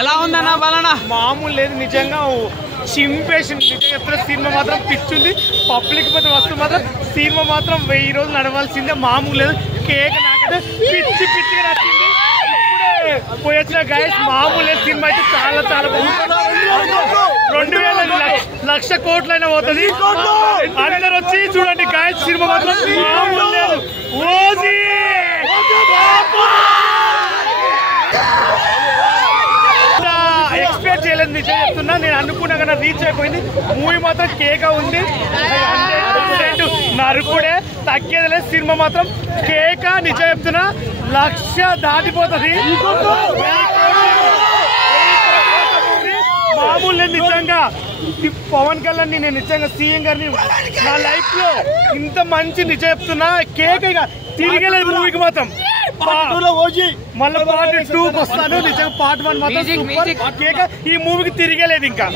ఎలా ఉందన్న బలన మామూలు లేదు నిజంగా చింపేసింది నిజంగా చెప్తున్న సినిమా మాత్రం పిచ్చుంది పబ్లిక్ ప్రతి వస్తువు మాత్రం సినిమా మాత్రం 1000 రోజులు నడవాల్సిందే మామూలు లేదు కేక్ నాకైతే పిచ్చిగా నచ్చింది ఇప్పుడే పోయి వచ్చిన గైస్ మామూలు లేదు సినిమా అయితే చాలా బాగుంది 2000 లక్ష కోట్లైనా పోతుంది అందరు వచ్చి చూడండి గైస్ సినిమా మాత్రం మామూలు లేదు ఎక్స్పెక్ట్ చేయలేదు నిజం చెప్తున్నా నేను అనుకున్నా కన్నా రీచ్ అయిపోయింది మూవీ మాత్రం కేక ఉంది 100% నరుకుడే తగ్గేది లేదు సినిమా మాత్రం కేక నిజం చెప్తున్నా 1,00,000 దాటిపోతుంది మామూలు లేదు నిజంగా పవన్ కళ్యాణ్ నేను నిజంగా సీఎం గారిని నా లైఫ్ లో ఇంత మంచి నిజం చెప్తున్నా కేక ఇక తిరిగలేదు మూవీకి మాత్రం మళ్ళీ పార్ట్ 2 వస్తాను నిజంగా పార్ట్ 1 మాత్రం సూపర్ కేక ఈ మూవీకి తిరిగలేదు ఇంకా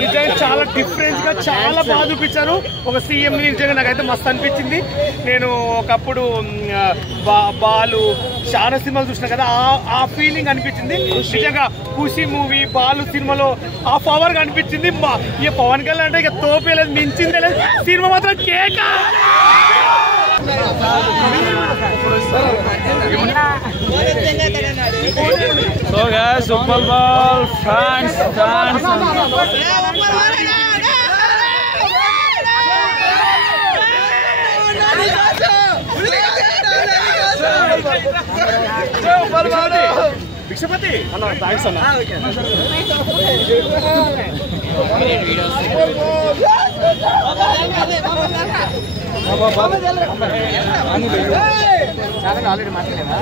నిజంగా చాలా డిఫరెంట్ గా చాలా బాగా చూపించారు ఒక సీఎం నిజంగా నాకైతే మస్తు అనిపించింది నేను ఒకప్పుడు బాలు చాలా సినిమాలు చూసినా కదా ఆ ఫీలింగ్ అనిపించింది నిజంగా ఖుషి మూవీ బాలు సినిమాలో ఆ పవర్ అనిపించింది ఇక పవన్ కళ్యాణ్ అంటే ఇక తోపేలేదు మించిందే లేదు సినిమా మాత్రం కేక సో గైస్ సూపర్ బాల్ ఫ్రాన్స్ భిక్షపతి అన్న థాంక్స్ అన్న ఆల్రెడీ మాట్లాడేదా